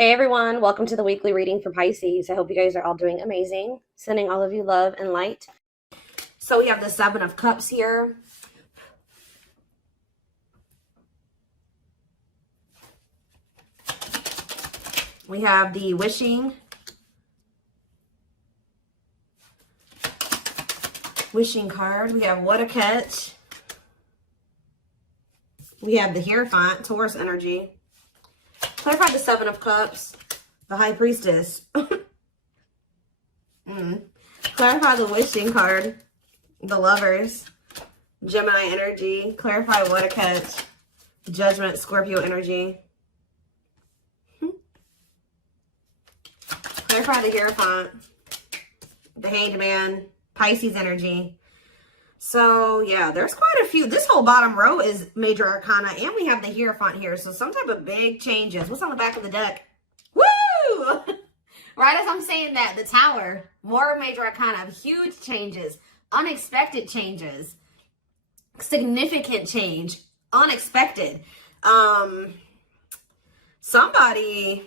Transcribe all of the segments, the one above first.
Hey everyone, welcome to the weekly reading for Pisces. I hope you guys are all doing amazing. Sending all of you love and light. So we have the Seven of Cups here. We have the wishing card. We have what a catch. We have the Hierophant, Taurus energy. Clarify the Seven of Cups, the High Priestess. Clarify the wishing card, the Lovers, Gemini energy. Clarify what a catch, Judgment, Scorpio energy. Clarify the Hierophant, the Hanged Man, Pisces energy. So, yeah, there's quite a few. This whole bottom row is major arcana, and we have the Hierophant here. So, some type of big changes. What's on the back of the deck? Woo! Right as I'm saying that, the Tower, more major arcana, huge changes, unexpected changes, significant change, unexpected. Somebody...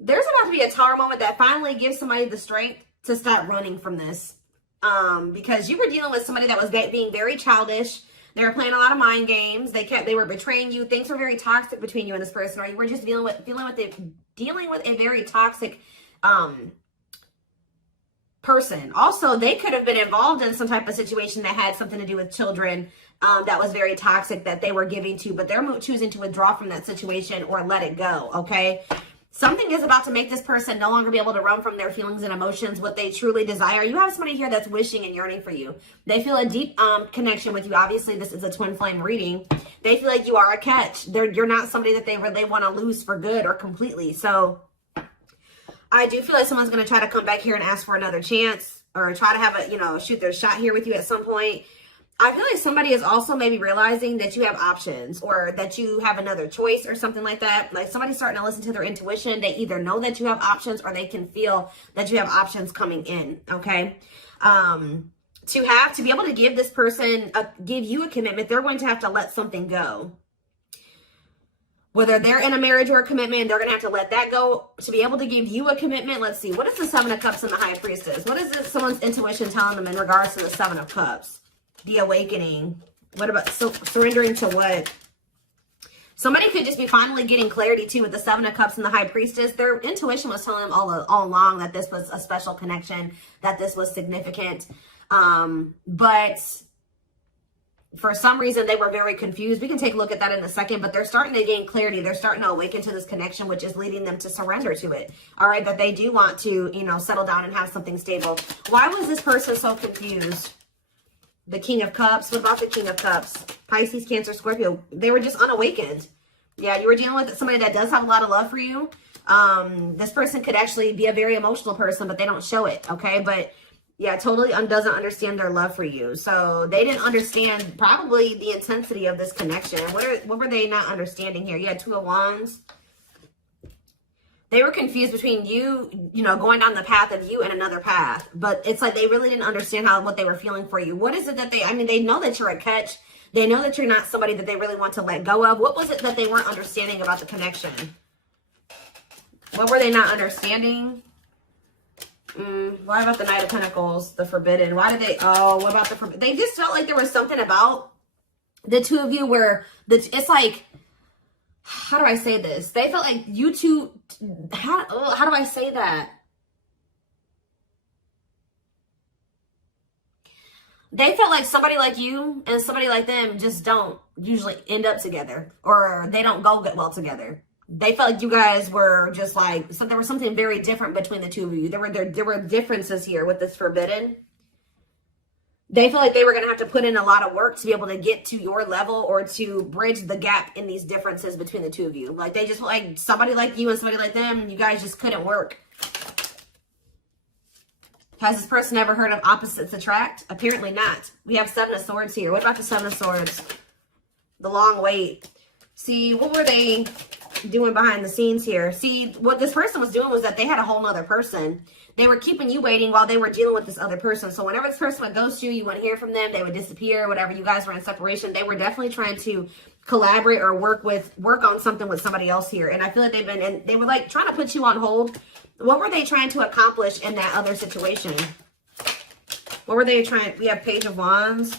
There's about to be a Tower moment that finally gives somebody the strength to stop running from this. Because you were dealing with somebody that was being very childish. They were playing a lot of mind games. They were betraying you. Things were very toxic between you and this person, or you were just dealing with a very toxic person. Also, they could have been involved in some type of situation that had something to do with children that was very toxic that they were giving to, but they're choosing to withdraw from that situation or let it go, okay? Something is about to make this person no longer be able to run from their feelings and emotions, what they truly desire. You have somebody here that's wishing and yearning for you. They feel a deep connection with you. Obviously, this is a twin flame reading. They feel like you are a catch. You're not somebody that they want to lose for good or completely. So I do feel like someone's going to try to come back here and ask for another chance or try to have a, shoot their shot here with you at some point. I feel like somebody is also maybe realizing that you have options or that you have another choice or something like that. Like somebody's starting to listen to their intuition. They either know that you have options or they can feel that you have options coming in, okay? To be able to give this person, give you a commitment, they're going to have to let something go. Whether they're in a marriage or a commitment, they're going to have to let that go to be able to give you a commitment. Let's see. What is the Seven of Cups and the High Priestess? What is someone's intuition telling them in regards to the Seven of Cups? The awakening. What about surrendering to what? Somebody could just be finally getting clarity too with the Seven of Cups and the High Priestess. Their intuition was telling them all along that this was a special connection, that this was significant. But for some reason, they were very confused. We can take a look at that in a second, but they're starting to gain clarity. They're starting to awaken to this connection, which is leading them to surrender to it. All right, that they do want to, settle down and have something stable. Why was this person so confused? The King of Cups. What about the King of Cups? Pisces, Cancer, Scorpio. They were just unawakened. Yeah, you were dealing with somebody that does have a lot of love for you. This person could actually be a very emotional person, but they don't show it, okay? But yeah, totally doesn't understand their love for you. So they didn't understand probably the intensity of this connection. What were they not understanding here? You had Two of Wands. They were confused between you, going down the path of you and another path. But it's like they really didn't understand what they were feeling for you. What is it that they know that you're a catch. They know that you're not somebody that they really want to let go of. What was it that they weren't understanding about the connection? What were they not understanding? Why about the Knight of Pentacles, the Forbidden? Why did they, what about the Forbidden? They just felt like there was something about the two of you where it's like, how do I say this? They felt like you two, how do I say that? They felt like somebody like you and somebody like them just don't usually end up together, or they don't go well together. They felt like you guys were just like, there was something very different between the two of you. There were differences here with this Forbidden. They feel like they were going to have to put in a lot of work to be able to get to your level or to bridge the gap in these differences between the two of you. Like they just like somebody like you and somebody like them, you guys just couldn't work. Has this person ever heard of opposites attract? Apparently not. We have Seven of Swords here. What about the Seven of Swords? The long wait. See, what were they? doing behind the scenes here? See, what this person was doing was that they had a whole nother person. They were keeping you waiting while they were dealing with this other person. So whenever this person would ghost you, you wouldn't hear from them. They would disappear, whatever. You guys were in separation. They were definitely trying to collaborate or work on something with somebody else here. And I feel like they were like trying to put you on hold. What were they trying to accomplish in that other situation? What were they trying? We have Page of Wands.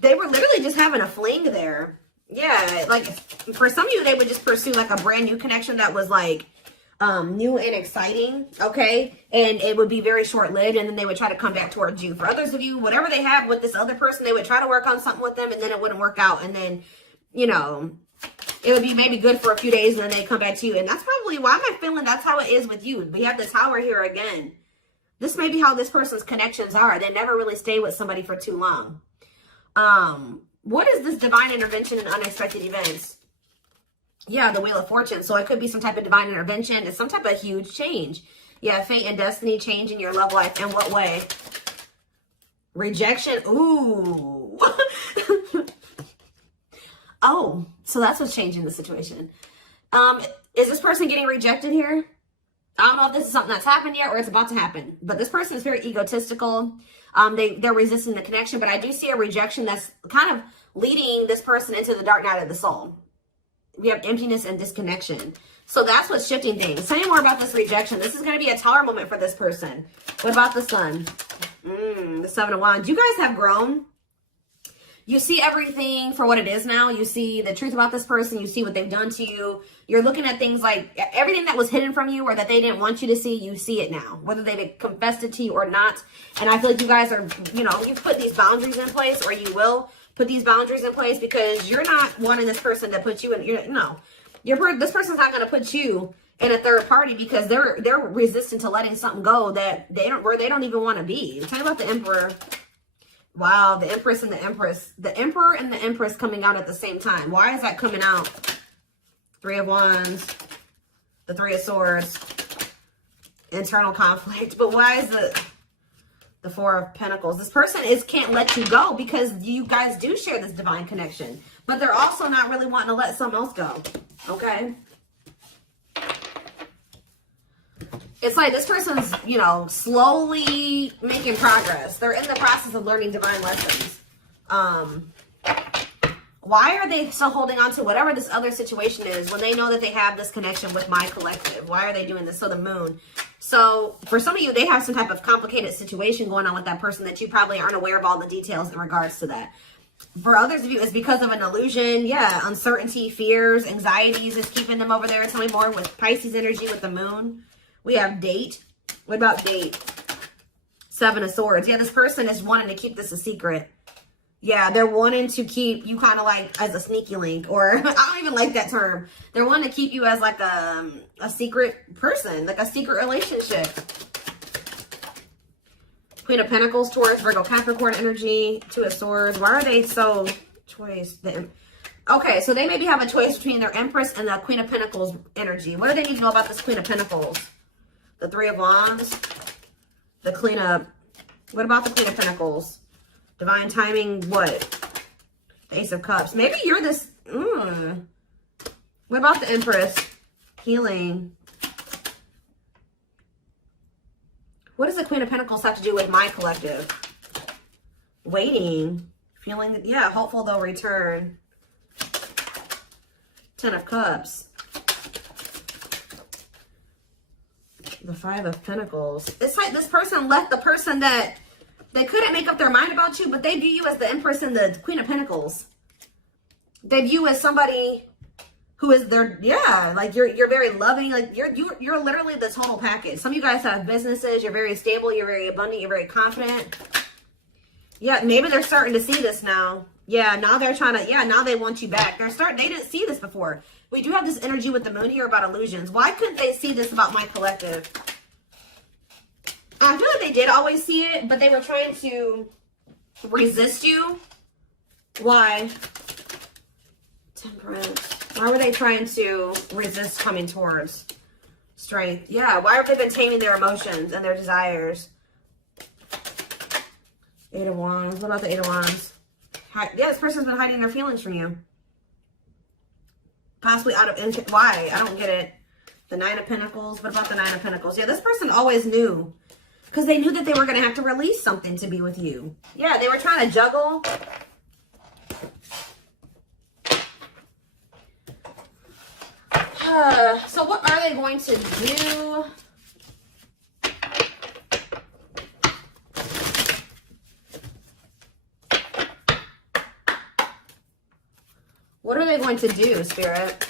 They were literally just having a fling there. Yeah, like for some of you, they would just pursue like a brand new connection that was like new and exciting, okay? And it would be very short-lived, and then they would try to come back towards you. For others of you, whatever they have with this other person, they would try to work on something with them, and then it wouldn't work out. And then, you know, it would be maybe good for a few days, and then they come back to you. And that's probably why I'm feeling that's how it is with you. We have the Tower here again. This may be how this person's connections are. They never really stay with somebody for too long. What is this divine intervention and unexpected events? Yeah, the Wheel of Fortune. So it could be some type of divine intervention. It's some type of huge change. Yeah, fate and destiny change in your love life. In what way? Rejection. Ooh. Oh, so that's what's changing the situation. Is this person getting rejected here? I don't know if this is something that's happened yet or it's about to happen. But this person is very egotistical. They're resisting the connection. But I do see a rejection that's kind of leading this person into the dark night of the soul. We have emptiness and disconnection. So that's what's shifting things. Tell me more about this rejection. This is going to be a Tower moment for this person. What about the Sun? The Seven of Wands. You guys have grown. You see everything for what it is now. You see the truth about this person. You see what they've done to you. You're looking at things like everything that was hidden from you or that they didn't want you to see, you see it now. Whether they've confessed it to you or not. And I feel like you guys are, you know, you've put these boundaries in place, or you will put these boundaries in place, because you're not wanting this person to put you in, this person's not going to put you in a third party, because they're resistant to letting something go that they don't even want to be. Tell me about the Emperor. Wow, the Empress and the Empress. The Emperor and the Empress coming out at the same time. Why is that coming out? Three of Wands, the Three of Swords, internal conflict. But why is the Four of Pentacles? This person can't let you go, because you guys do share this divine connection. But they're also not really wanting to let something else go. Okay? It's like this person's, you know, slowly making progress. They're in the process of learning divine lessons. Why are they still holding on to whatever this other situation is when they know that they have this connection with my collective? Why are they doing this? So the Moon. So for some of you, they have some type of complicated situation going on with that person that you probably aren't aware of all the details in regards to that. For others of you, it's because of an illusion. Yeah, uncertainty, fears, anxieties is keeping them over there. Tell me more with Pisces energy with the Moon. We have Date. What about Date? Seven of Swords. Yeah, this person is wanting to keep this a secret. Yeah, they're wanting to keep you kind of like as a sneaky link, or I don't even like that term. They're wanting to keep you as like a secret person, like a secret relationship. Queen of Pentacles, Taurus, Virgo, Capricorn energy, Two of Swords. Why are they so choice? Okay, so they maybe have a choice between their Empress and the Queen of Pentacles energy. What do they need to know about this Queen of Pentacles? The Three of Wands, the Queen of, what about the Queen of Pentacles? Divine timing, what? The Ace of Cups. Maybe you're this, What about the Empress? Healing. What does the Queen of Pentacles have to do with my collective? Waiting. Feeling, yeah, hopeful they'll return. Ten of Cups. The Five of Pentacles. It's like this person left the person that they couldn't make up their mind about you, but they view you as the Empress and the Queen of Pentacles. They view you as somebody who is their, yeah, like you're very loving, like you're literally the total package. Some of you guys have businesses, you're very stable, you're very abundant, you're very confident. Yeah, maybe they're starting to see this now. Yeah, now they're trying to, yeah, now they want you back. They didn't see this before. We do have this energy with the Moon here about illusions. Why couldn't they see this about my collective? I feel like they did always see it, but they were trying to resist you. Why? Temperance. Why were they trying to resist coming towards Strength? Yeah, why have they been taming their emotions and their desires? Eight of Wands. What about the Eight of Wands? Yeah, this person's been hiding their feelings from you. Possibly out of interest. Why? I don't get it. The Nine of Pentacles. What about the Nine of Pentacles? Yeah, this person always knew. Because they knew that they were going to have to release something to be with you. Yeah, they were trying to juggle. So what are they going to do? What are they going to do, Spirit?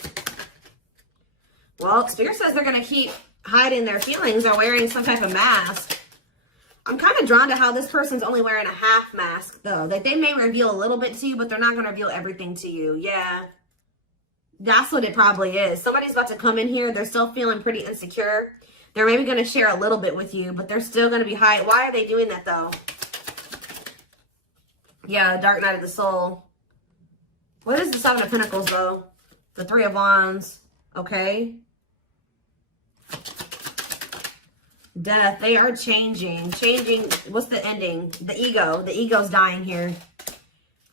Well, Spirit says they're going to keep hiding their feelings or wearing some type of mask. I'm kind of drawn to how this person's only wearing a half mask, though. Like, they may reveal a little bit to you, but they're not going to reveal everything to you. Yeah. That's what it probably is. Somebody's about to come in here. They're still feeling pretty insecure. They're maybe going to share a little bit with you, but they're still going to be hiding. Why are they doing that, though? Yeah, Dark Night of the Soul. What is the Seven of Pentacles, though? The Three of Wands. Okay. Death. They are changing. Changing. What's the ending? The ego. The ego's dying here.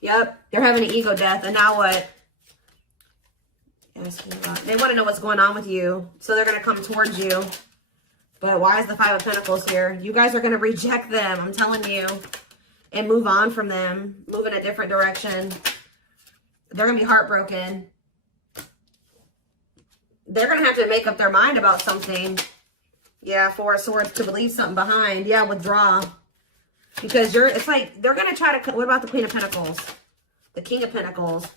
Yep. They're having an ego death. And now what? They want to know what's going on with you. So they're going to come towards you. But why is the Five of Pentacles here? You guys are going to reject them. I'm telling you. And move on from them. Move in a different direction. They're going to be heartbroken. They're going to have to make up their mind about something. Yeah, Four of Swords to leave something behind. Yeah, withdraw. Because it's like, they're going to try to, what about the Queen of Pentacles? The King of Pentacles.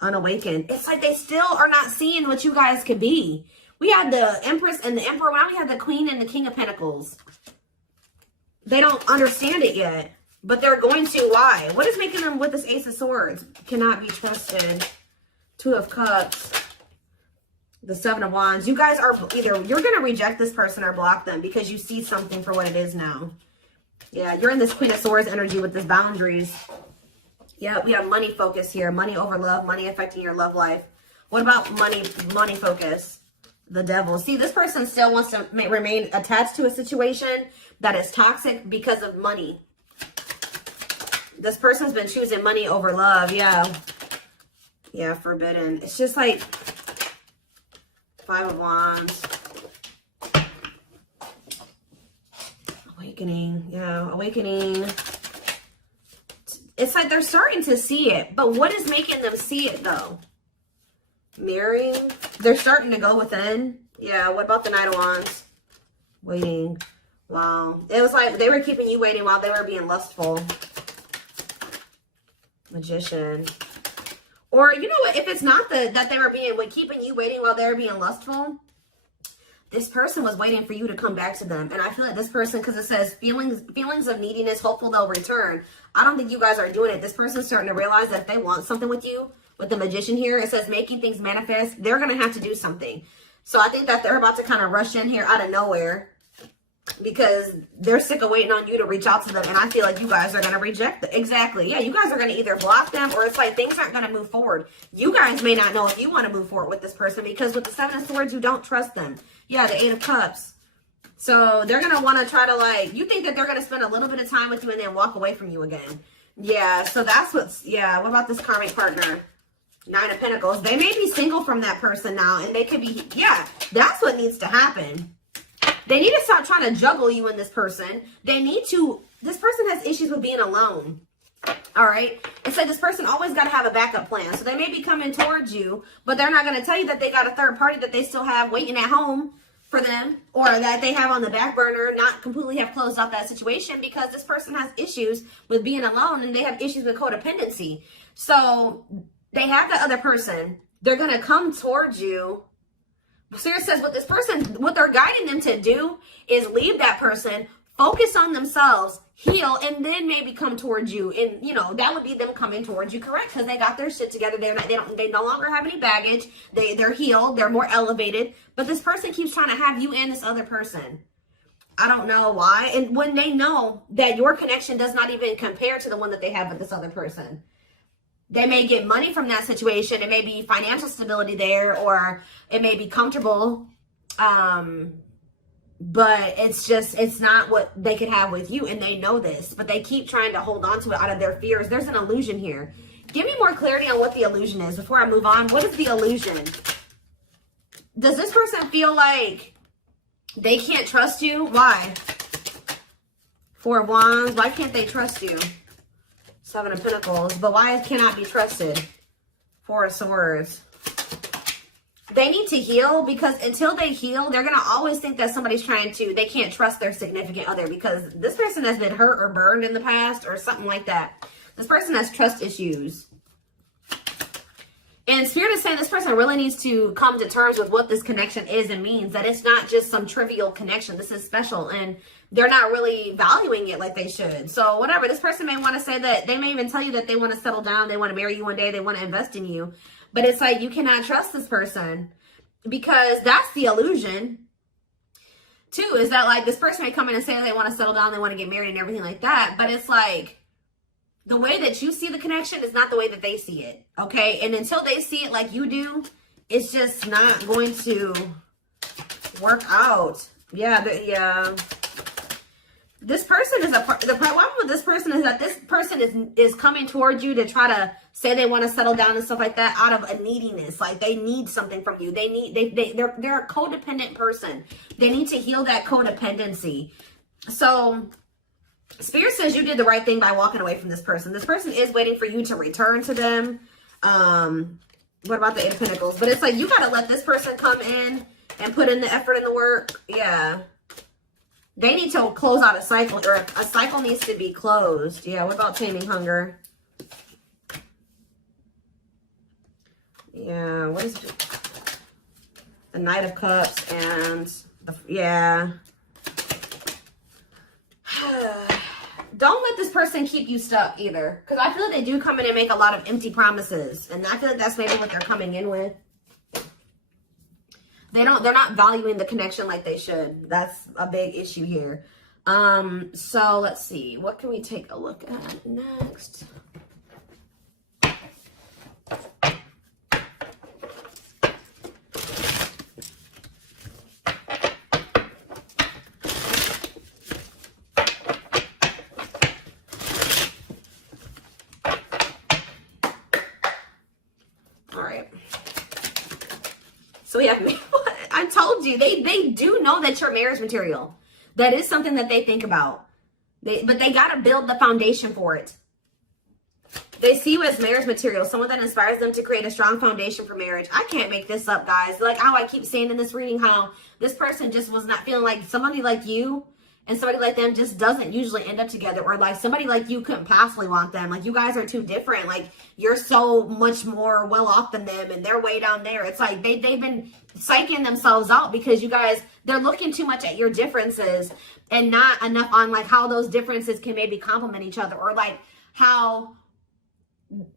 Unawakened. It's like they still are not seeing what you guys could be. We had the Empress and the Emperor. Now we have the Queen and the King of Pentacles. They don't understand it yet. But they're going to. Why? What is making them with this Ace of Swords? Cannot be trusted. Two of Cups. The Seven of Wands. You guys are either, you're going to reject this person or block them because you see something for what it is now. Yeah, you're in this Queen of Swords energy with this boundaries. Yeah, we have money focus here. Money over love. Money affecting your love life. What about money focus? The Devil. See, this person still wants to remain attached to a situation that is toxic because of money. This person's been choosing money over love. Yeah. Yeah, forbidden. It's just like Five of Wands. Awakening. Yeah, awakening. It's like they're starting to see it. But what is making them see it, though? Mirroring. They're starting to go within. Yeah, what about the Knight of Wands? Waiting. Wow. It was like they were keeping you waiting while they were being lustful. Magician. Or, you know what? If it's not that they were keeping you waiting while they were being lustful, this person was waiting for you to come back to them. And I feel like this person, because it says feelings of neediness, hopeful they'll return. I don't think you guys are doing it. This person's starting to realize that if they want something with you, with the Magician here, it says making things manifest, they're going to have to do something. So I think that they're about to kind of rush in here out of nowhere because they're sick of waiting on you to reach out to them. And I feel like you guys are going to reject them. Exactly. Yeah, you guys are going to either block them or it's like things aren't going to move forward. You guys may not know if you want to move forward with this person because with the Seven of Swords, you don't trust them. Yeah, the Eight of Cups. So they're going to want to try to like, you think that they're going to spend a little bit of time with you and then walk away from you again. Yeah, so that's what's, yeah, what about this karmic partner? Nine of Pentacles. They may be single from that person now and they could be, yeah, that's what needs to happen. They need to stop trying to juggle you and this person. They need to, this person has issues with being alone. All right. It's like this person always got to have a backup plan. So they may be coming towards you, but they're not going to tell you that they got a third party that they still have waiting at home for them or that they have on the back burner, not completely have closed out that situation because this person has issues with being alone and they have issues with codependency. So they have the other person. They're going to come towards you. Spirit says what this person, what they're guiding them to do is leave that person, focus on themselves, heal, and then maybe come towards you. And, you know, that would be them coming towards you, correct? Because they got their shit together. They no longer have any baggage. They're healed. They're more elevated. But this person keeps trying to have you and this other person. I don't know why. And when they know that your connection does not even compare to the one that they have with this other person. They may get money from that situation. It may be financial stability there, or it may be comfortable. But it's not what they could have with you. And they know this, but they keep trying to hold on to it out of their fears. There's an illusion here. Give me more clarity on what the illusion is before I move on. What is the illusion? Does this person feel like they can't trust you? Why? Four of Wands. Why can't they trust you? Seven of Pentacles. But why cannot be trusted? Four of Swords. They need to heal, because until they heal, they're going to always think that somebody's trying to, they can't trust their significant other, because this person has been hurt or burned in the past or something like that. This person has trust issues. And Spirit is saying this person really needs to come to terms with what this connection is and means. That it's not just some trivial connection. This is special, and they're not really valuing it like they should. So whatever, this person may want to say that, they may even tell you that they want to settle down, they want to marry you one day, they want to invest in you. But it's like, you cannot trust this person, because that's the illusion. Two, is that like this person may come in and say they want to settle down, they want to get married and everything like that. But it's like, the way that you see the connection is not the way that they see it. Okay. And until they see it like you do, it's just not going to work out. Yeah. Yeah. This person is the problem with this person is that this person is coming towards you to try to say they want to settle down and stuff like that out of a neediness. Like they need something from you. They're a codependent person. They need to heal that codependency. So Spirit says you did the right thing by walking away from this person. This person is waiting for you to return to them. What about the Eight of Pentacles? But it's like, you got to let this person come in and put in the effort and the work. Yeah. They need to close out a cycle, or a cycle needs to be closed. Yeah, what about taming hunger? Yeah, what is it? The Knight of Cups and, yeah. Don't let this person keep you stuck either. Because I feel like they do come in and make a lot of empty promises. And I feel like that's maybe what they're coming in with. They're not valuing the connection like they should. That's a big issue here. So let's see. What can we take a look at next? All right. So we have, I told you, they do know that you're marriage material. That is something that they think about. But they got to build the foundation for it. They see you as marriage material, someone that inspires them to create a strong foundation for marriage. I can't make this up, guys. Like how I keep saying in this reading, how this person just was not feeling like somebody like you and somebody like them just doesn't usually end up together. Or like somebody like you couldn't possibly want them. Like you guys are too different. Like you're so much more well off than them and they're way down there. It's like they've been psyching themselves out because you guys, they're looking too much at your differences and not enough on like how those differences can maybe complement each other, or like how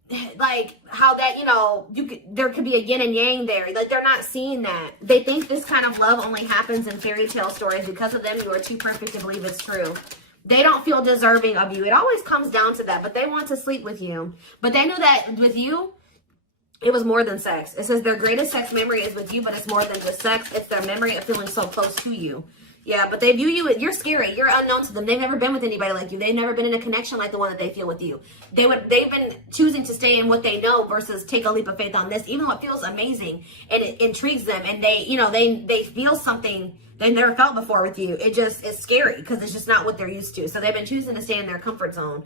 that, you know, there could be a yin and yang there. Like they're not seeing that. They think this kind of love only happens in fairy tale stories. Because of them, you are too perfect to believe it's true. They don't feel deserving of you. It always comes down to that, but they want to sleep with you. But they knew that with you, it was more than sex. It says their greatest sex memory is with you, but it's more than just sex. It's their memory of feeling so close to you. Yeah, but they view you, you're scary. You're unknown to them. They've never been with anybody like you. They've never been in a connection like the one that they feel with you. They've been choosing to stay in what they know versus take a leap of faith on this, even though it feels amazing and it intrigues them. And they, you know, they feel something they never felt before with you. It just is scary because it's just not what they're used to. So they've been choosing to stay in their comfort zone.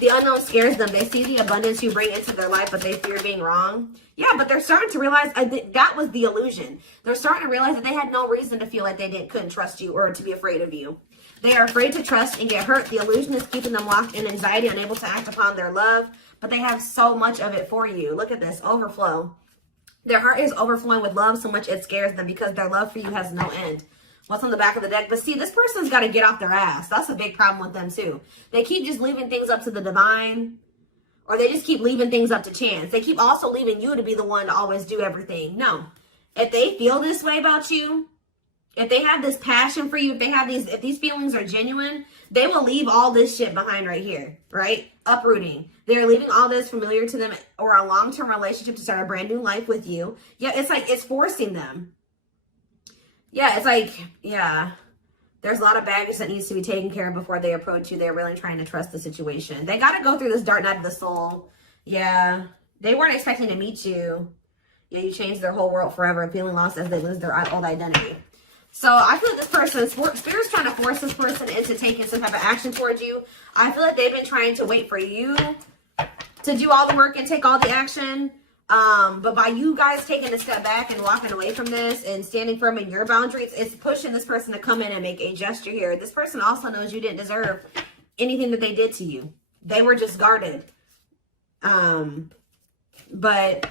The unknown scares them. They see the abundance you bring into their life, but they fear being wrong. Yeah, but they're starting to realize that was the illusion. They're starting to realize that they had no reason to feel like they couldn't trust you or to be afraid of you. They are afraid to trust and get hurt. The illusion is keeping them locked in anxiety, unable to act upon their love, but they have so much of it for you. Look at this, overflow. Their heart is overflowing with love so much it scares them because their love for you has no end. What's on the back of the deck? But see, this person's got to get off their ass. That's a big problem with them too. They keep just leaving things up to the divine, or they just keep leaving things up to chance. They keep also leaving you to be the one to always do everything. No. If they feel this way about you, if they have this passion for you, if these feelings are genuine, they will leave all this shit behind right here, right? Uprooting. They're leaving all this familiar to them or a long-term relationship to start a brand new life with you. Yeah, it's like it's forcing them. Yeah, it's like, yeah, there's a lot of baggage that needs to be taken care of before they approach you. They're really trying to trust the situation. They got to go through this dark night of the soul. Yeah, they weren't expecting to meet you. Yeah, you changed their whole world forever, feeling lost as they lose their old identity. So I feel like this person, Spirit's trying to force this person into taking some type of action towards you. I feel like they've been trying to wait for you to do all the work and take all the action. But by you guys taking a step back and walking away from this and standing firm in your boundaries, it's pushing this person to come in and make a gesture here. This person also knows you didn't deserve anything that they did to you. They were just guarded. But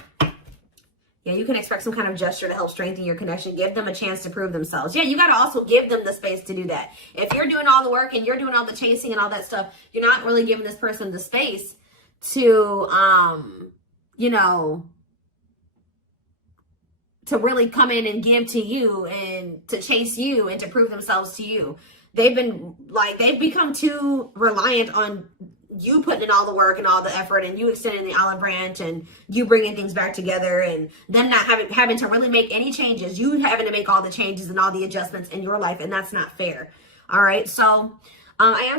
yeah, you can expect some kind of gesture to help strengthen your connection. Give them a chance to prove themselves. Yeah, you got to also give them the space to do that. If you're doing all the work and you're doing all the chasing and all that stuff, you're not really giving this person the space to, you know, to really come in and give to you and to chase you and to prove themselves to you. They've become too reliant on you putting in all the work and all the effort and you extending the olive branch and you bringing things back together and then not having to really make any changes. You having to make all the changes and all the adjustments in your life, and that's not fair. All right, so I am